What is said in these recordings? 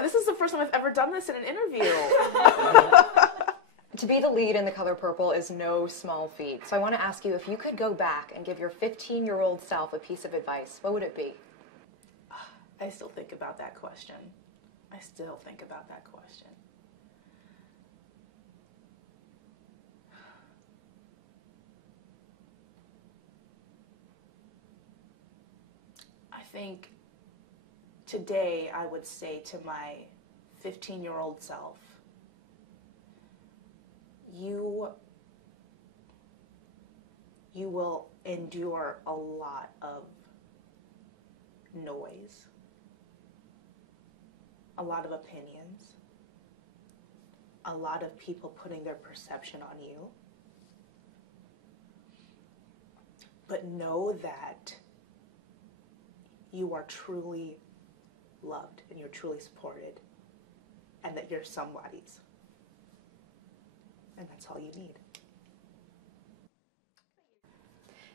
This is the first time I've ever done this in an interview. To be the lead in The Color Purple is no small feat. So I want to ask you, if you could go back and give your 15-year-old self a piece of advice, what would it be? I still think about that question. I still think about that question. I think today I would say to my 15-year-old self, you will endure a lot of noise, a lot of opinions, a lot of people putting their perception on you. But know that you are truly loved and you're truly supported and that you're somebody's. And that's all you need.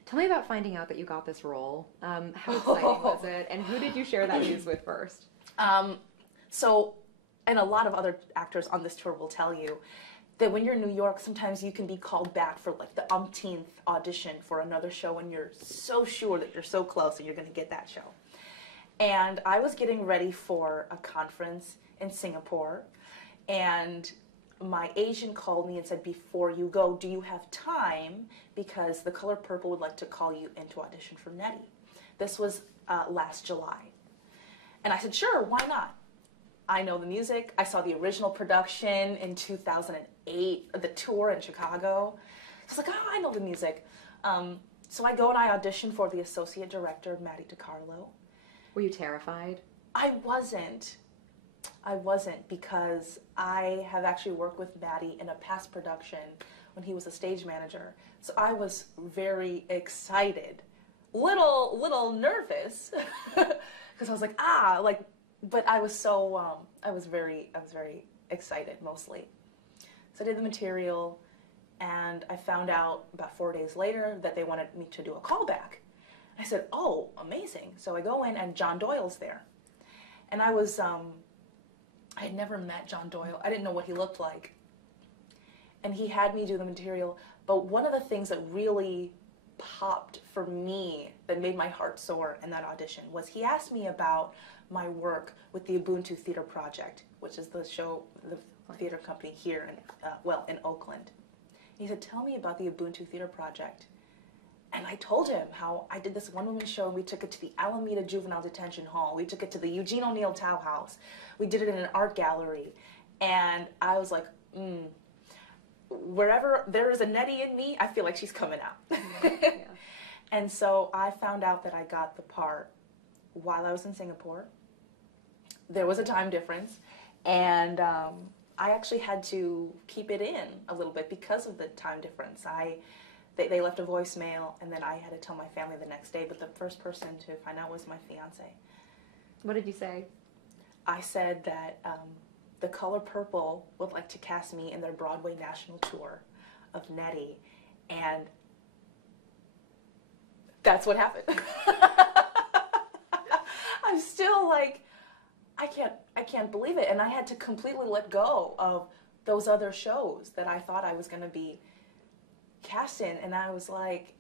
Tell me about finding out that you got this role. How exciting was it? And who did you share that news with first? And a lot of other actors on this tour will tell you that when you're in New York, sometimes you can be called back for like the umpteenth audition for another show and you're so sure that you're so close and you're going to get that show. And I was getting ready for a conference in Singapore, and my agent called me and said, before you go, do you have time? Because The Color Purple would like to call you in to audition for Nettie. This was last July. And I said, sure, why not? I know the music. I saw the original production in 2008, the tour in Chicago. I was like, oh, I know the music. So I go and I audition for the associate director, Nettie DiCarlo. Were you terrified? I wasn't because I have actually worked with Nettie in a past production when he was a stage manager. So I was very excited, little nervous, because I was like, but I was so, I was very excited mostly. So I did the material, and I found out about 4 days later that they wanted me to do a callback. I said, oh, amazing. So I go in, and John Doyle's there. And I was, I had never met John Doyle. I didn't know what he looked like. And he had me do the material. But one of the things that really popped for me, that made my heart soar in that audition, was he asked me about my work with the Ubuntu Theater Project, which is the show, the theater company here in Oakland. He said, tell me about the Ubuntu Theater Project. And I told him how I did this one-woman show, and we took it to the Alameda Juvenile Detention Hall. We took it to the Eugene O'Neill Tow House. We did it in an art gallery. And I was like, wherever there is a Nettie in me, I feel like she's coming out. Yeah. And so I found out that I got the part while I was in Singapore. There was a time difference, and I actually had to keep it in a little bit because of the time difference. They left a voicemail, and then I had to tell my family the next day, but the first person to find out was my fiance. What did you say? I said that The Color Purple would like to cast me in their Broadway national tour of Nettie, and that's what happened. I'm still like, I can't believe it, and I had to completely let go of those other shows that I thought I was going to be cast in, and I was like,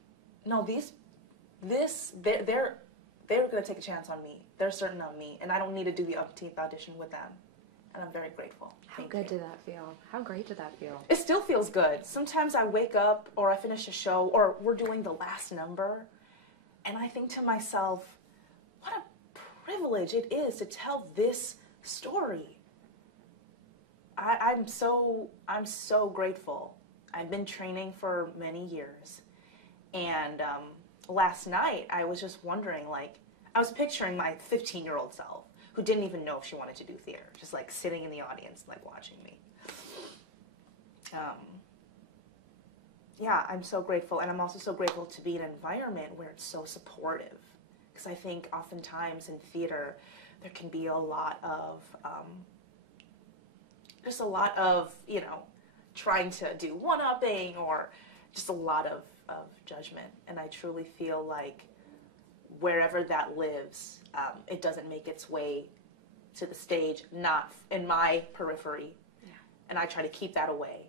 no, they're going to take a chance on me. They're certain of me, and I don't need to do the umpteenth audition with them. And I'm very grateful. How good did that feel? How great did that feel? It still feels good. Sometimes I wake up, or I finish a show, or we're doing the last number, and I think to myself, what a privilege it is to tell this story. I'm so grateful. I've been training for many years, and last night I was just wondering, like, I was picturing my 15-year-old self who didn't even know if she wanted to do theater, just like sitting in the audience, like watching me. Yeah, I'm so grateful, and I'm also so grateful to be in an environment where it's so supportive, because I think oftentimes in theater there can be a lot of, just a lot of, you know, trying to do one-upping, or just a lot of judgment. And I truly feel like wherever that lives, it doesn't make its way to the stage, not in my periphery. Yeah. And I try to keep that away.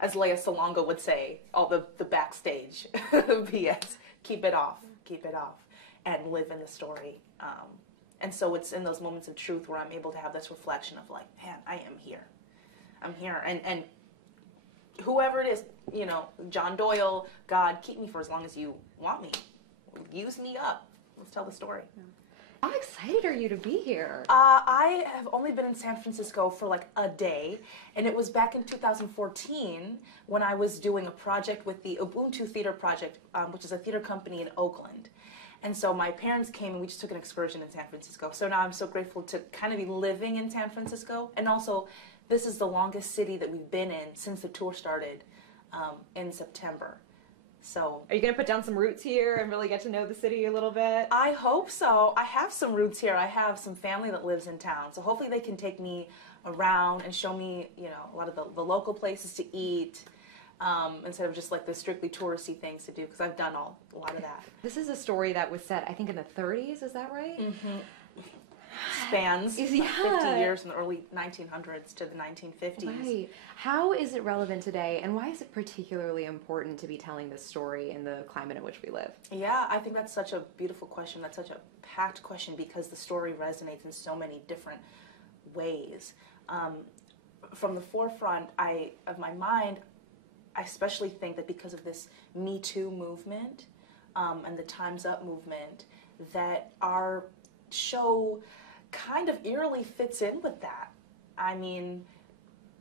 As Leia Salonga would say, all the backstage BS, keep it off, and live in the story. And so it's in those moments of truth where I'm able to have this reflection of like, man, I am here. I'm here. And whoever it is, you know, John Doyle, God, keep me for as long as you want me. Use me up. Let's tell the story. Yeah. How excited are you to be here? I have only been in San Francisco for like a day, and it was back in 2014 when I was doing a project with the Ubuntu Theater Project, which is a theater company in Oakland. And so my parents came and we just took an excursion in San Francisco. So now I'm so grateful to kind of be living in San Francisco. And also, this is the longest city that we've been in since the tour started in September. So, are you going to put down some roots here and really get to know the city a little bit? I hope so. I have some roots here. I have some family that lives in town. So hopefully they can take me around and show me, you know, a lot of the local places to eat, instead of just like the strictly touristy things to do, because I've done a lot of that. This is a story that was set, I think, in the 30s. Is that right? Mm-hmm. Spans 50 years from the early 1900s to the 1950s. Right. How is it relevant today, and why is it particularly important to be telling this story in the climate in which we live? Yeah, I think that's such a beautiful question. That's such a packed question because the story resonates in so many different ways. From the forefront of my mind, I especially think that because of this Me Too movement and the Time's Up movement, that our show kind of eerily fits in with that. I mean,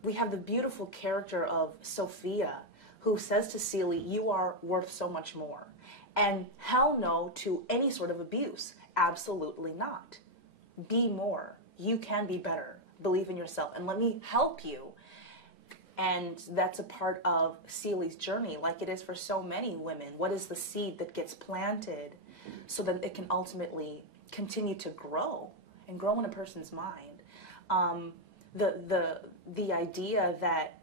we have the beautiful character of Sophia, who says to Celie, you are worth so much more. And hell no to any sort of abuse. Absolutely not. Be more. You can be better. Believe in yourself. And let me help you. And that's a part of Celie's journey, like it is for so many women. What is the seed that gets planted so that it can ultimately continue to grow and grow in a person's mind? The idea that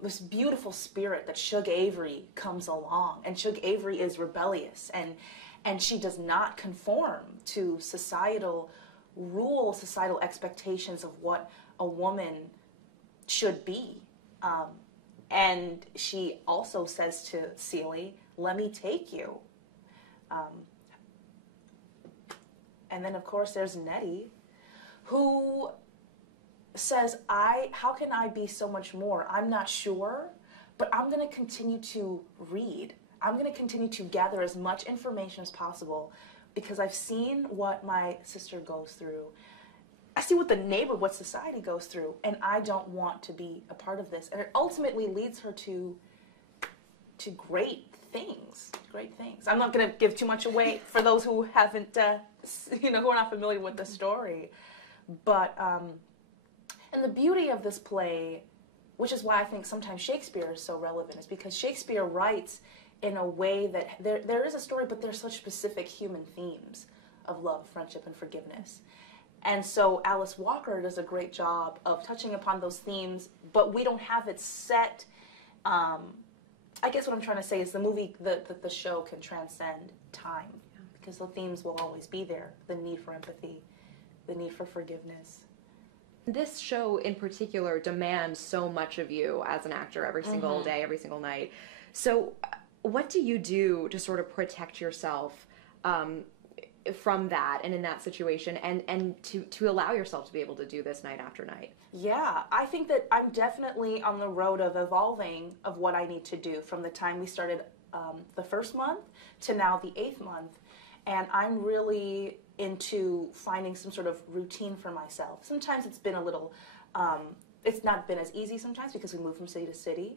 this beautiful spirit that Shug Avery comes along, and Shug Avery is rebellious, and she does not conform to societal rules, societal expectations of what a woman should be. And she also says to Celie, let me take you. And then, of course, there's Nettie, who says, how can I be so much more? I'm not sure, but I'm going to continue to read. I'm going to continue to gather as much information as possible because I've seen what my sister goes through. I see what society goes through, and I don't want to be a part of this. And it ultimately leads her to great things. I'm not going to give too much away for those who haven't, who are not familiar with the story. But, and the beauty of this play, which is why I think sometimes Shakespeare is so relevant, is because Shakespeare writes in a way that there is a story, but there's such specific human themes of love, friendship, and forgiveness. And so Alice Walker does a great job of touching upon those themes, but we don't have it set. I guess what I'm trying to say is the show can transcend time, because the themes will always be there. The need for empathy, the need for forgiveness. This show in particular demands so much of you as an actor every single day, every single night. So what do you do to sort of protect yourself from that and in that situation, and to allow yourself to be able to do this night after night? Yeah, I think that I'm definitely on the road of evolving of what I need to do from the time we started the first month to now the 8th month. And I'm really into finding some sort of routine for myself. Sometimes it's been a little, it's not been as easy sometimes because we move from city to city.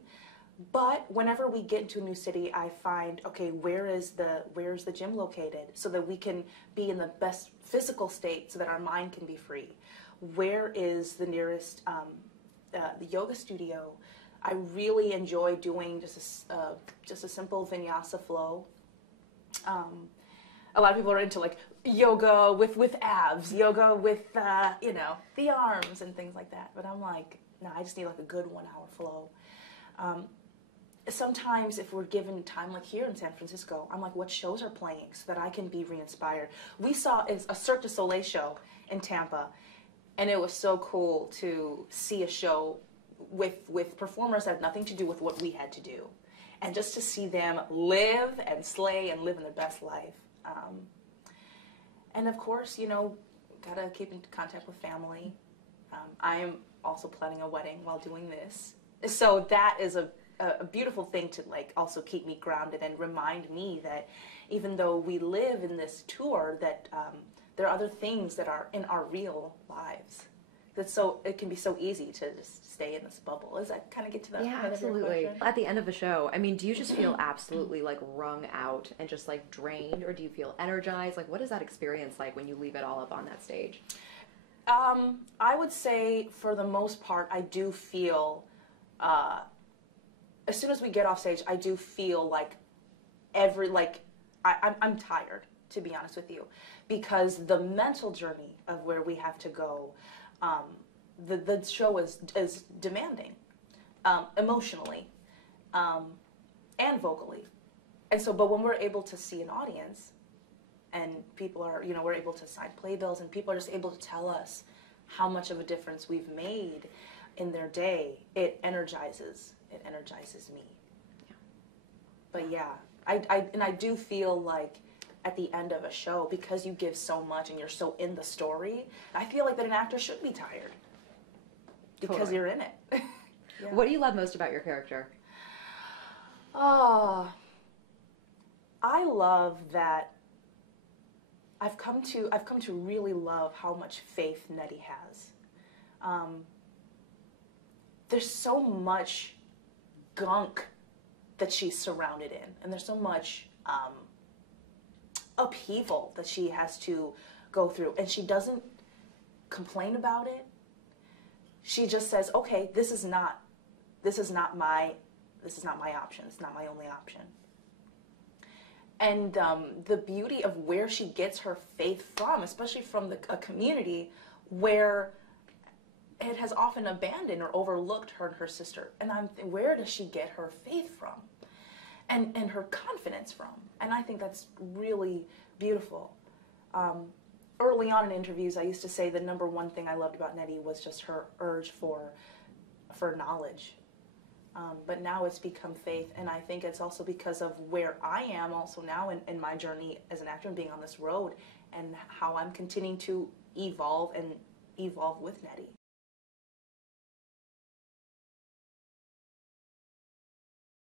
But whenever we get into a new city, I find, okay, where's the gym located so that we can be in the best physical state so that our mind can be free? Where is the nearest the yoga studio? I really enjoy doing just a simple vinyasa flow. A lot of people are into like yoga with abs, yoga with the arms and things like that. But I'm like, no, I just need like a good 1 hour flow. Sometimes if we're given time like here in San Francisco, I'm like, what shows are playing so that I can be re-inspired? We saw a Cirque du Soleil show, in Tampa. And it was so cool to see a show with performers that had nothing to do with what we had to do. And just to see them live and slay and live in their best life. And of course, you know, gotta keep in contact with family. I am also planning a wedding while doing this. So that is a beautiful thing to like also keep me grounded and remind me that even though we live in this tour, that there are other things that are in our real lives. That so it can be so easy to just stay in this bubble. Does that kind of get to that? Yeah, absolutely. At the end of the show, I mean, do you just feel absolutely like wrung out and just like drained, or do you feel energized? Like, what is that experience like when you leave it all up on that stage? I would say for the most part, I do feel, as soon as we get off stage, I do feel like I'm tired, to be honest with you, because the mental journey of where we have to go, the show is demanding, emotionally, and vocally. And so, but when we're able to see an audience, and people are, you know, we're able to sign playbills, and people are just able to tell us how much of a difference we've made in their day, it energizes me. Yeah. But yeah, I do feel like at the end of a show, because you give so much and you're so in the story, I feel like that an actor should be tired because Totally. you're in it. Yeah. What do you love most about your character? I love that I've come to really love how much faith Nettie has. There's so much gunk that she's surrounded in, and there's so much upheaval that she has to go through, and she doesn't complain about it. She just says, "Okay, this is not my option. It's not my only option." And the beauty of where she gets her faith from, especially from a community where it has often abandoned or overlooked her and her sister. And where does she get her faith from? And her confidence from? And I think that's really beautiful. Early on in interviews, I used to say the number one thing I loved about Nettie was just her urge for knowledge. But now it's become faith, and I think it's also because of where I am also now in my journey as an actor and being on this road, and how I'm continuing to evolve with Nettie.